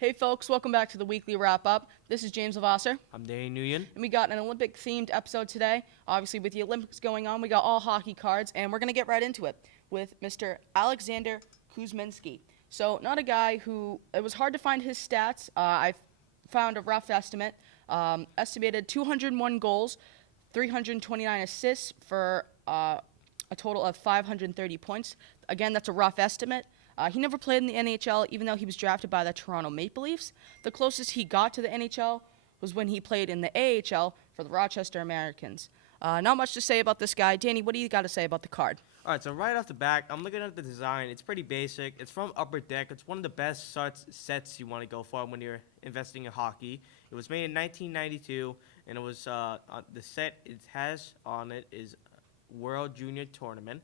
Hey folks, welcome back to the weekly wrap-up. This is James LEVASSEUR. I'm Nguyen. And we got an Olympic-themed episode today. Obviously, with the Olympics going on, we got all hockey cards, and we're going to get right into it with Mr. Alexander Kuzminsky. So, not a guy who, it was hard to find his stats. I found a rough estimate. Estimated 201 goals, 329 assists for a total of 530 points. Again, that's a rough estimate. He never played in the NHL, even though he was drafted by the Toronto Maple Leafs. The closest he got to the NHL was when he played in the AHL for the Rochester Americans. Not much to say about this guy. Danny, what do you got to say about the card? All right, so right off the bat, I'm looking at the design. It's pretty basic. It's from Upper Deck. It's one of the best sets you want to go for when you're investing in hockey. It was made in 1992, and it was the set it has on it is World Junior Tournament.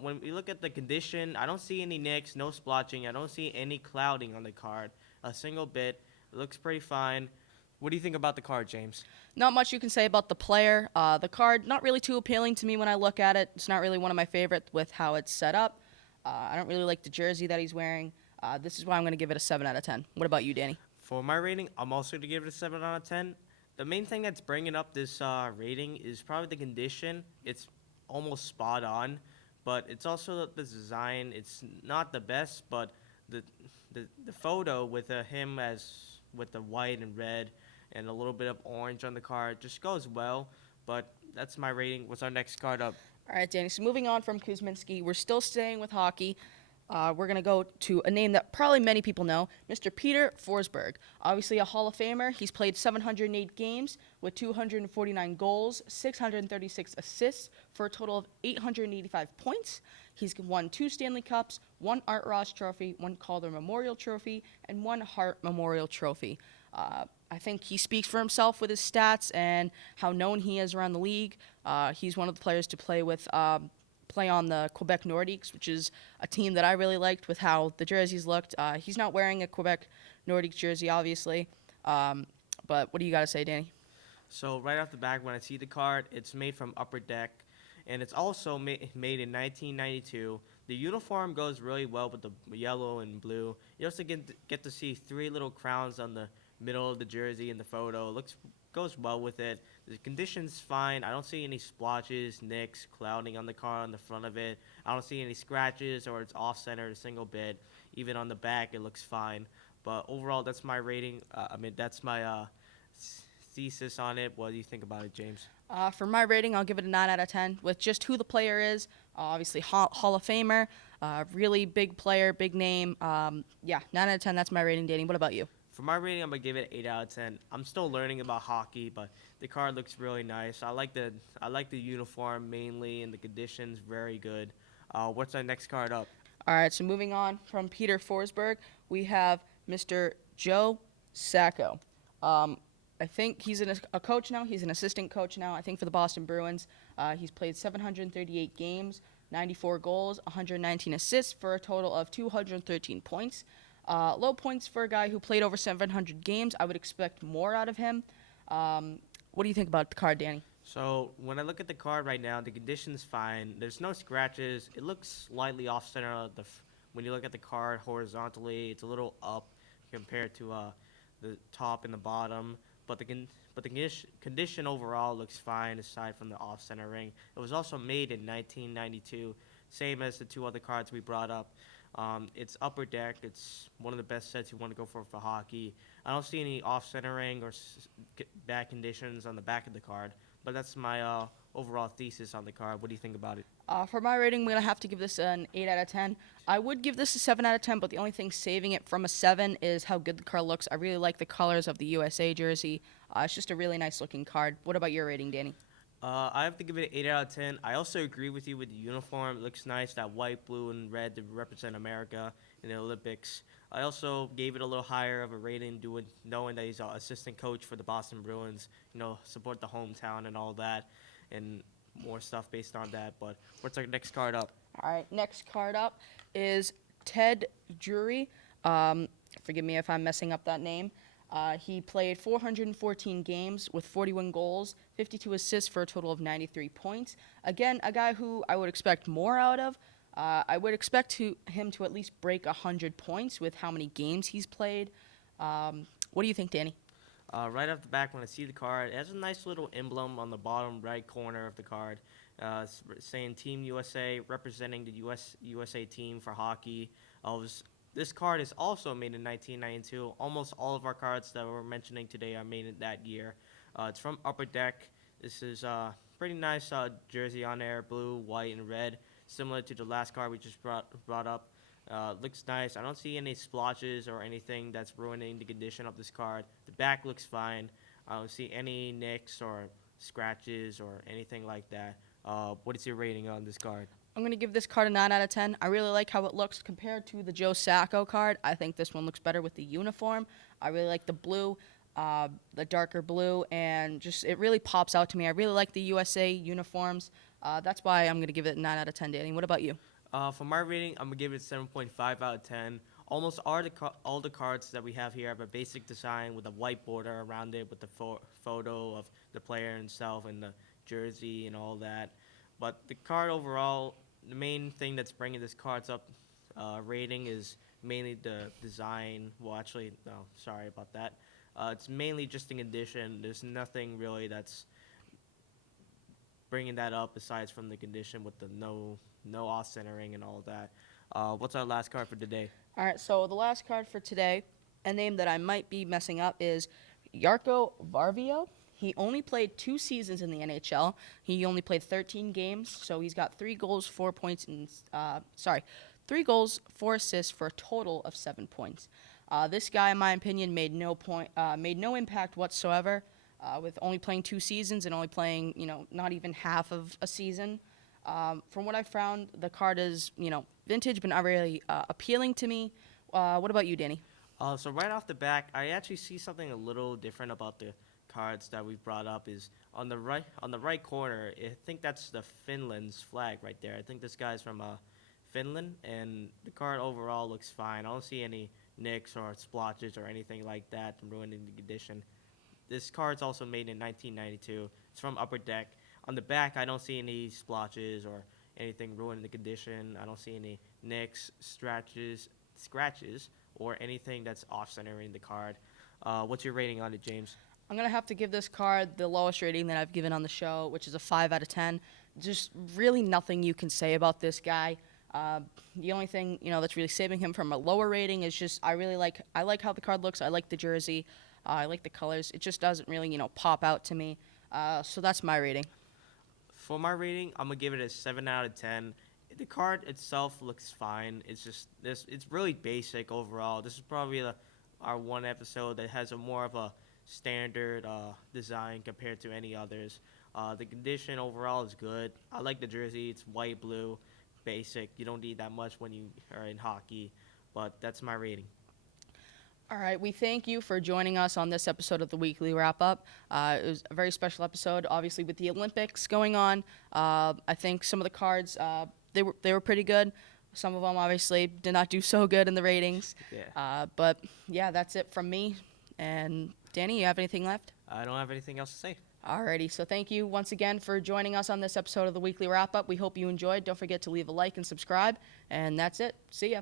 When we look at the condition, I don't see any nicks, no splotching. I don't see any clouding on the card, a single bit. It looks pretty fine. What do you think about the card, James? Not much you can say about the player. The card, not really too appealing to me when I look at it. It's not really one of my favorites with how it's set up. I don't really like the jersey that he's wearing. This is why I'm going to give it a 7 out of 10. What about you, Danny? For my rating, I'm also going to give it a 7 out of 10. The main thing that's bringing up this rating is probably the condition. It's almost spot on. But it's also the design. It's not the best, but the photo with him as with the white and red and a little bit of orange on the card just goes well. But that's my rating. What's our next card up? All right, Danny. So moving on from Kuzminsky, we're still staying with hockey. We're going to go to a name that probably many people know, Mr. Peter Forsberg. Obviously a Hall of Famer. He's played 708 games with 249 goals, 636 assists for a total of 885 points. He's won 2 Stanley Cups, 1 Art Ross Trophy, 1 Calder Memorial Trophy, and 1 Hart Memorial Trophy. I think he speaks for himself with his stats and how known he is around the league. He's one of the players to play on the Quebec Nordiques, which is a team that I really liked with how the jerseys looked. He's not wearing a Quebec Nordiques jersey, obviously. But what do you got to say, Danny? So right off the bat, when I see the card, it's made from Upper Deck, and it's also made in 1992. The uniform goes really well with the yellow and blue. You also get to see 3 little crowns on the middle of the jersey in the photo. It goes well with it. The condition's fine. I don't see any splotches, nicks, clouding on the car on the front of it. I don't see any scratches or it's off-centered a single bit. Even on the back, it looks fine. But overall, that's my rating. That's my thesis on it. What do you think about it, James? For my rating, I'll give it a 9 out of 10 with just who the player is. Obviously, Hall of Famer, really big player, big name. 9 out of 10, that's my rating, Danny. What about you? For my rating, I'm going to give it 8 out of 10. I'm still learning about hockey, but the card looks really nice. I like the uniform mainly, and the condition's very good. What's our next card up? All right, so moving on from Peter Forsberg, we have Mr. Joe Sacco. I think he's a coach now. He's an assistant coach now, I think, for the Boston Bruins. He's played 738 games, 94 goals, 119 assists for a total of 213 points. Low points for a guy who played over 700 games. I would expect more out of him. What do you think about the card, Danny? So when I look at the card right now, the condition's fine. There's no scratches. It looks slightly off-center. When you look at the card horizontally, it's a little up compared to the top and the bottom. But the condition overall looks fine aside from the off-center ring. It was also made in 1992, same as the 2 other cards we brought up. It's Upper Deck. It's one of the best sets you want to go for hockey. I don't see any off-centering or bad conditions on the back of the card, but that's my overall thesis on the card. What do you think about it? For my rating, I'm going to have to give this an 8 out of 10. I would give this a 7 out of 10, but the only thing saving it from a 7 is how good the card looks. I really like the colors of the USA jersey. It's just a really nice-looking card. What about your rating, Danny? I have to give it an 8 out of 10. I also agree with you with the uniform. It looks nice, that white, blue, and red to represent America in the Olympics. I also gave it a little higher of a rating, knowing that he's an assistant coach for the Boston Bruins. Support the hometown and all that, and more stuff based on that. But what's our next card up? All right, next card up is Ted Drury. Forgive me if I'm messing up that name. He played 414 games with 41 goals, 52 assists for a total of 93 points. Again, a guy who I would expect more out of. I would expect him to at least break 100 points with how many games he's played. What do you think, Danny? Right off the back, when I see the card, it has a nice little emblem on the bottom right corner of the card, saying Team USA, representing the USA team for hockey. This card is also made in 1992. Almost all of our cards that we're mentioning today are made in that year. It's from Upper Deck. This is pretty nice jersey on there, blue, white, and red, similar to the last card we just brought up. Looks nice. I don't see any splotches or anything that's ruining the condition of this card. The back looks fine. I don't see any nicks or scratches or anything like that. What is your rating on this card? I'm going to give this card a 9 out of 10. I really like how it looks compared to the Joe Sacco card. I think this one looks better with the uniform. I really like the blue, the darker blue, and just it really pops out to me. I really like the USA uniforms. That's why I'm going to give it a 9 out of 10, Danny. What about you? For my rating, I'm gonna give it 7.5 out of 10. Almost all the cards that we have here have a basic design with a white border around it with the photo of the player himself and the jersey and all that. But the card overall, the main thing that's bringing this card's up rating is mainly the design. Well, actually, no, sorry about that. It's mainly just an condition. There's nothing really that's bringing that up besides from the condition with the no off centering and all that. What's our last card for today? All right, so the last card for today, a name that I might be messing up, is Varvio. He only played 2 seasons in the NHL. He only played 13 games, so he's got 3 goals, 4 points, and 3 goals, 4 assists for a total of 7 points. This guy, in my opinion, made no impact whatsoever, with only playing 2 seasons and only playing, not even half of a season. From what I found, the card is, vintage, but not really appealing to me. What about you, Danny? So right off the back, I actually see something a little different about the cards that we've brought up. Is on the right corner. I think that's the Finland's flag right there. I think this guy's from Finland, and the card overall looks fine. I don't see any nicks or splotches or anything like that ruining the condition. This card's also made in 1992. It's from Upper Deck. On the back, I don't see any splotches or anything ruining the condition. I don't see any nicks, scratches, or anything that's off-centering the card. What's your rating on it, James? I'm going to have to give this card the lowest rating that I've given on the show, which is a 5 out of 10. Just really nothing you can say about this guy. The only thing, that's really saving him from a lower rating is just I like how the card looks. I like the jersey. I like the colors. It just doesn't really, pop out to me. So that's my rating. For my rating, I'm gonna give it a 7 out of 10. The card itself looks fine. It's really basic overall. This is probably our one episode that has more of a standard design compared to any others. The condition overall is good. I like the jersey. It's white, blue, basic. You don't need that much when you are in hockey, but that's my rating. All right, we thank you for joining us on this episode of the Weekly Wrap-Up. It was a very special episode, obviously, with the Olympics going on. I think some of the cards, they were pretty good. Some of them, obviously, did not do so good in the ratings. Yeah. But, yeah, that's it from me. And, Danny, you have anything left? I don't have anything else to say. Alrighty, so thank you once again for joining us on this episode of the Weekly Wrap-Up. We hope you enjoyed. Don't forget to leave a like and subscribe. And that's it. See ya.